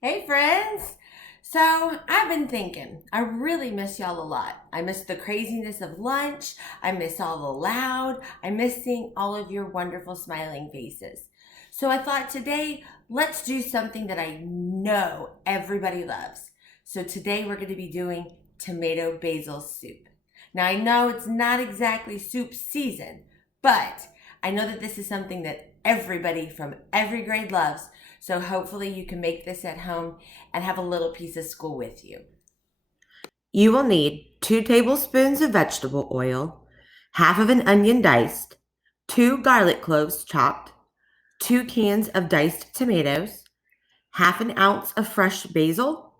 Hey friends! So I've been thinking, I really miss y'all a lot. I miss the craziness of lunch. I miss all the loud. I miss seeing all of your wonderful smiling faces. So I thought today, let's do something that I know everybody loves. So today we're going to be doing tomato basil soup. Now I know it's not exactly soup season, but I know that this is something that everybody from every grade loves. So hopefully you can make this at home and have a little piece of school with you. You will need 2 tablespoons of vegetable oil, half of an onion diced, 2 garlic cloves chopped, 2 cans of diced tomatoes, half an ounce of fresh basil,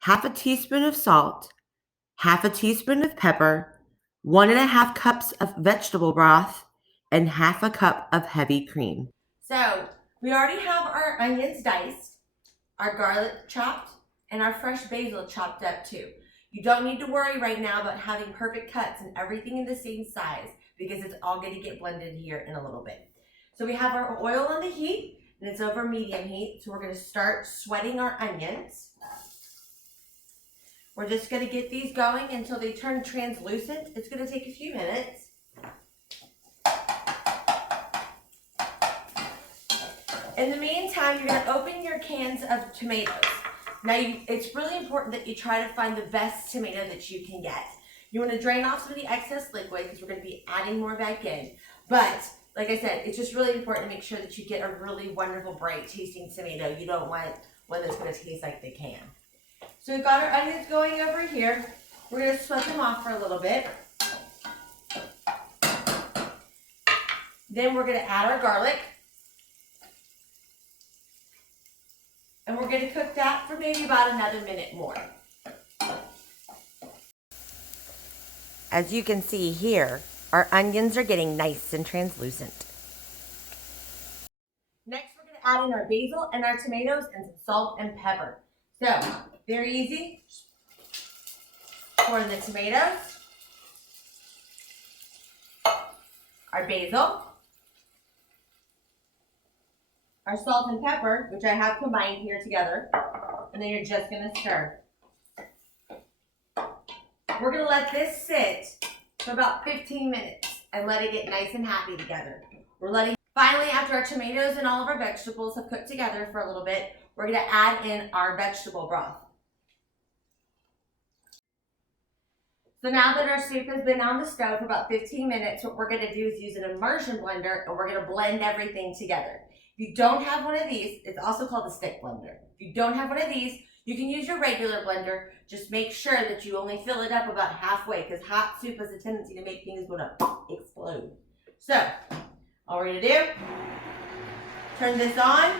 half a teaspoon of salt, half a teaspoon of pepper, 1.5 cups of vegetable broth, and half a cup of heavy cream. So we already have our onions diced, our garlic chopped, and our fresh basil chopped up too. You don't need to worry right now about having perfect cuts and everything in the same size because it's all going to get blended here in a little bit. So we have our oil on the heat and it's over medium heat. So we're going to start sweating our onions. We're just going to get these going until they turn translucent. It's going to take a few minutes. In the meantime, you're going to open your cans of tomatoes. Now, it's really important that you try to find the best tomato that you can get. You want to drain off some of the excess liquid because we're going to be adding more back in. But, like I said, it's just really important to make sure that you get a really wonderful, bright tasting tomato. You don't want one that's going to taste like the can. So we've got our onions going over here. We're going to sweat them off for a little bit. Then we're going to add our garlic. And we're going to cook that for maybe about another minute more. As you can see here, our onions are getting nice and translucent. Next, we're going to add in our basil and our tomatoes and some salt and pepper. So, very easy. Pour in the tomatoes, our basil, our salt and pepper, which I have combined here together, and then you're just going to stir. We're going to let this sit for about 15 minutes and let it get nice and happy together. Finally, after our tomatoes and all of our vegetables have cooked together for a little bit, we're going to add in our vegetable broth. So now that our soup has been on the stove for about 15 minutes, what we're going to do is use an immersion blender and we're going to blend everything together. If you don't have one of these, it's also called a stick blender. If you don't have one of these, you can use your regular blender. Just make sure that you only fill it up about halfway because hot soup has a tendency to make things want to explode. So, all we're going to do, turn this on.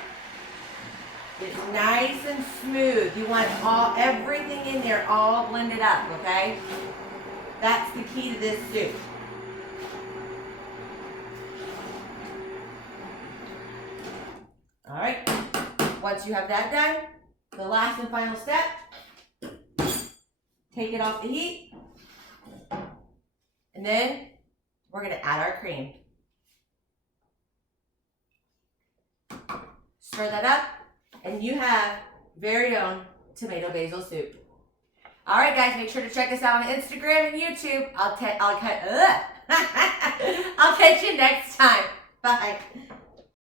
It's nice and smooth. You want everything in there all blended up, okay? That's the key to this soup. All right, once you have that done, the last and final step, take it off the heat, and then we're gonna add our cream. Stir that up, and you have very own tomato basil soup. All right, guys, make sure to check us out on Instagram and YouTube. I'll catch you next time. Bye.